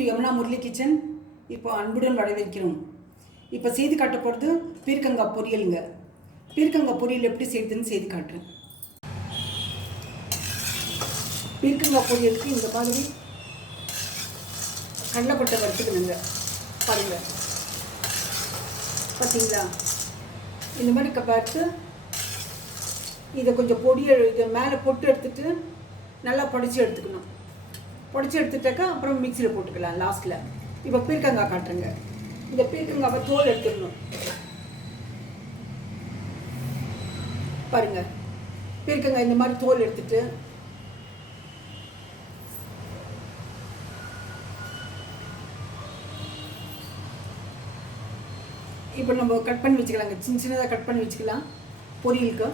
To Yamuna Murali kitchen. இப்போ அன்புடன் வரவேற்கிறோம். இப்போ செய்து காட்ட போகிறது பீர்க்கங்காய் பொரியலுங்க. பீர்க்கங்காய் பொரியல் எப்படி செய்யுதுன்னு செய்து காட்டுறேன். பீர்க்கங்காய் பொரியலுக்கு இந்த மாதிரி கடலைப்பட்டை வறுத்துக்கணுங்க. பாருங்கள், பார்த்தீங்களா? இந்த மாதிரி வறுத்து இதை கொஞ்சம் இதை மேலே பொட்டு எடுத்துகிட்டு நல்லா பொடிச்சு எடுத்துக்கணும். பொடிச்சு எடுத்துட்டாக்கா அப்புறம் மிக்சியில் போட்டுக்கலாம் லாஸ்ட்டில். இப்போ பீர்க்கங்காய் காட்டுறேங்க. இந்த பீர்க்கங்காவை தோல் எடுத்துக்கணும். பாருங்கள், பீர்க்கங்காய் இந்த மாதிரி தோல் எடுத்துட்டு இப்போ நம்ம கட் பண்ணி வச்சுக்கலாங்க. சின்ன சின்னதாக கட் பண்ணி வச்சுக்கலாம் பொரியலுக்கு.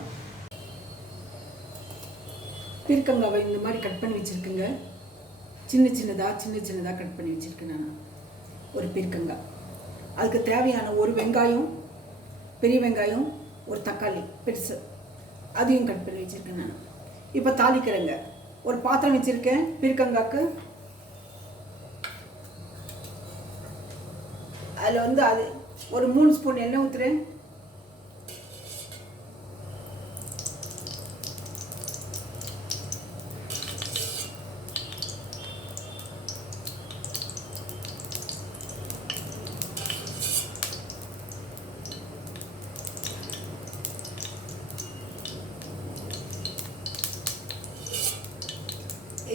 பீர்க்கங்காவை இந்த மாதிரி கட் பண்ணி வச்சுருக்குங்க. சின்ன சின்னதாக கட் பண்ணி வச்சுருக்கேன் நான் ஒரு பீர்க்கங்காய். அதுக்கு தேவையான ஒரு வெங்காயம், பெரிய வெங்காயம், ஒரு தக்காளி பெருசு, அதையும் கட் பண்ணி வச்சுருக்கேன் நான். இப்போ தாளிக்கிறேங்க. ஒரு பாத்திரம் வச்சுருக்கேன் பீர்க்கங்காய்க்கு. அதில் அது ஒரு 3 ஸ்பூன் எண்ணெய் ஊற்றுறேன்.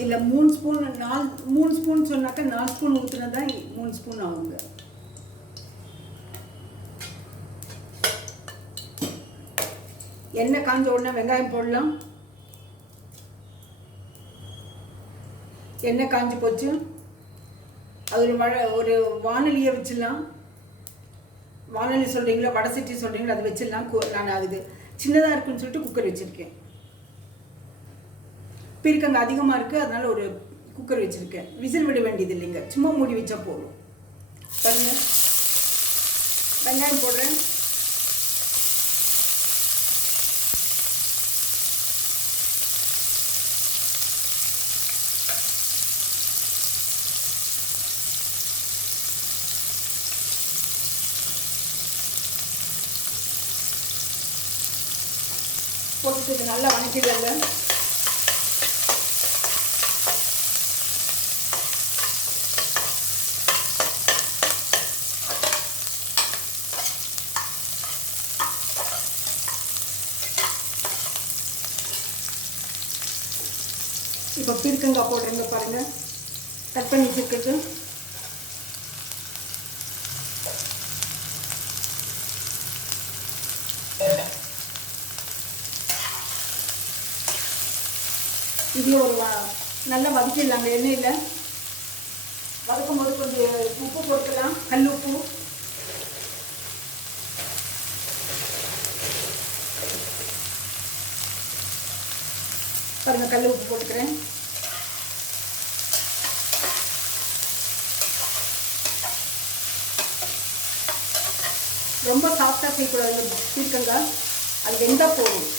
இதில் 3 ஸ்பூன் சொன்னாக்கா 4 ஸ்பூன் ஊற்றுனா தான் 3 ஸ்பூன் ஆகுங்க. எண்ணெய் காஞ்ச உடனே வெங்காயம் போடலாம். எண்ணெய் காஞ்சி போச்சு. அது ஒரு வானலியை வச்சிடலாம். வானலி சொல்கிறீங்களா, வடை சட்டி சொல்கிறீங்களா, அது வச்சிடலாம். நான் அதுக்கு சின்னதாக இருக்குன்னு சொல்லிட்டு குக்கர் வச்சுருக்கேன். பீர்க்கங்காய் அதிகமாக இருக்குது, அதனால் ஒரு குக்கர் வச்சுருக்கேன். விசில் விட வேண்டியது இல்லைங்க, சும்மா மூடி வச்சா போதும். பாருங்க, வெங்காயம் போடுறேன். போட்டுட்டு நல்லா வணக்கிடுங்க. இப்போ பீர்க்கங்காய் போடுறேங்க. பாருங்கள், கட் பண்ணி வச்சுருக்கிறது. இது ஒரு நல்லா வதக்கிடலாங்க. எண்ணெயில் வதக்கும் போது கொஞ்சம் உப்பு போட்டுக்கலாம், கல் உப்பு. பாருங்கள், கல் உப்பு போட்டுக்கிறேன். ரொம்ப சாஃப்டாக செய்யக்கூடாது பீர்க்கங்காய், அது வெந்தால் போதும்.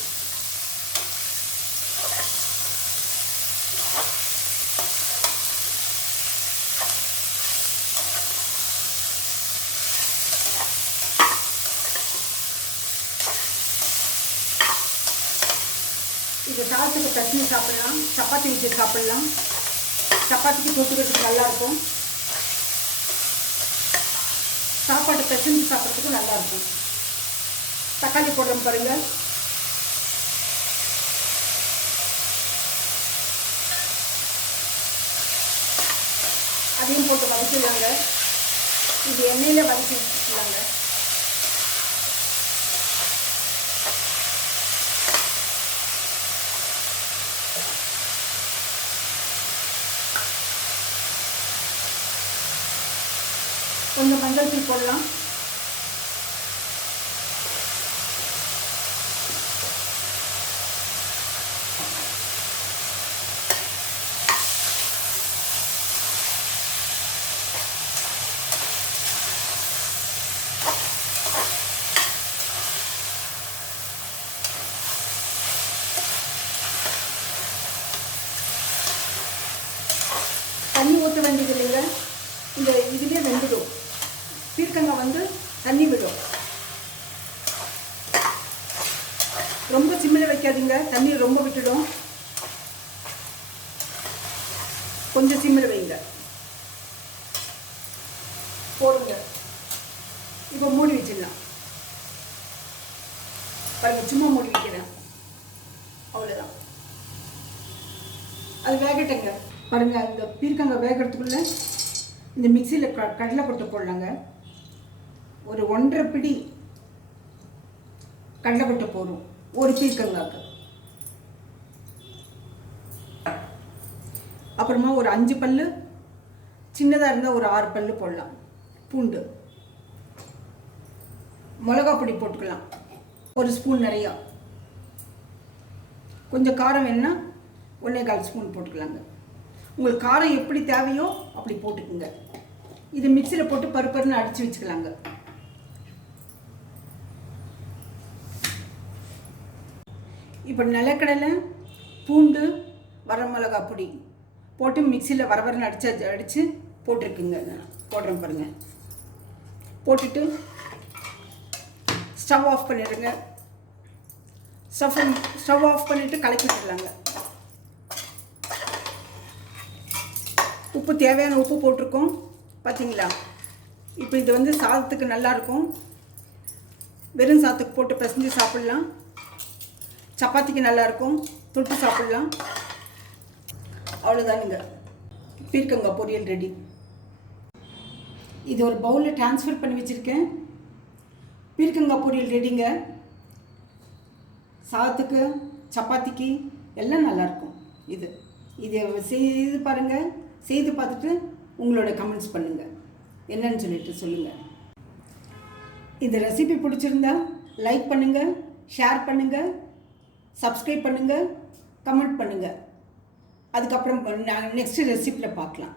இது சாதத்துக்கு தண்ணி சாப்பிடலாம், சப்பாத்தி வச்சு சாப்பிடலாம். சப்பாத்திக்கு தொட்டுக்கிறதுக்கு நல்லாயிருக்கும், சாப்பாடு பிசைஞ்சு சாப்பிட்றதுக்கும் நல்லாயிருக்கும். தக்காளி போடுறோம் பாருங்கள். அதையும் போட்டு வதக்கிடலாங்க. இது எண்ணெயில் வதக்கி வச்சுக்கலாங்க. கொஞ்சம் மஞ்சள் தூள் போடலாம். தண்ணி ஊற்ற வேண்டியது இல்லைங்க. பீர்க்கங்காய் வந்து தண்ணி விடும். ரொம்ப சிம்மில் வைக்காதீங்க, தண்ணி ரொம்ப விட்டுடும். கொஞ்சம் சிம்மில் வைங்க. போடுங்க. இப்போ மூடி வச்சிடலாம். பாருங்க, சும்மா மூடி வைக்கிறேன், அவ்வளோதான். அது வேகட்டுங்க. பாருங்க, இந்த பீர்க்கங்காய் வேகிறதுக்குள்ள இந்த மிக்சியில் கடலை கொட்டை போடலாங்க. ஒரு 1.5 பிடி கடலை கொட்டை போடும் ஒரு பீர்க்கங்காய்க்கு. அப்புறமா ஒரு 5 பல்லு, சின்னதாக இருந்தால் ஒரு 6 பல்லு போடலாம் பூண்டு. மிளகா பொடி போட்டுக்கலாம் ஒரு ஸ்பூன் நிறையா. கொஞ்சம் காரம் வேணுன்னா 1.25 ஸ்பூன் போட்டுக்கலாங்க. உங்களுக்கு காரம் எப்படி தேவையோ அப்படி போட்டுக்குங்க. இது மிக்சியில் போட்டு பருப்பருன்னு அடித்து வச்சுக்கலாங்க. இப்போ நிலக்கடலை, பூண்டு, வரமிளகா பொடி போட்டு மிக்சியில் வரவரன்னு அடித்து போட்டிருக்குங்க. போடுறேன் பாருங்கள். போட்டுட்டு ஸ்டவ் ஆஃப் பண்ணிடுங்க. ஸ்டவ் ஆஃப் பண்ணிவிட்டு கலக்கி விட்டுடலாங்க. உப்பு தேவையான உப்பு போட்டிருக்கோம் பார்த்தீங்களா. இப்போ இது வந்து சாதத்துக்கு நல்லாயிருக்கும். வெறும் சாதத்துக்கு போட்டு பிசைஞ்சு சாப்பிட்லாம். சப்பாத்திக்கு நல்லாயிருக்கும், தொட்டு சாப்பிட்லாம். அவ்வளோதானுங்க, பீர்க்கங்காய் பொரியல் ரெடி. இது ஒரு பவுலில் ட்ரான்ஸ்ஃபர் பண்ணி வச்சுருக்கேன். பீர்க்கங்காய் பொரியல் ரெடிங்க. சாதத்துக்கு, சப்பாத்திக்கு எல்லாம் நல்லாயிருக்கும். இதை செய்து பாருங்கள். செய்து பார்த்துட்டு உங்களோட கமெண்ட்ஸ் பண்ணுங்கள், என்னன்னு சொல்லிட்டு சொல்லுங்கள். இந்த ரெசிபி பிடிச்சிருந்தா லைக் பண்ணுங்கள், ஷேர் பண்ணுங்கள், சப்ஸ்கிரைப் பண்ணுங்கள், கமெண்ட் பண்ணுங்கள். அதுக்கப்புறம் நெக்ஸ்ட் ரெசிபியில் பார்க்கலாம்.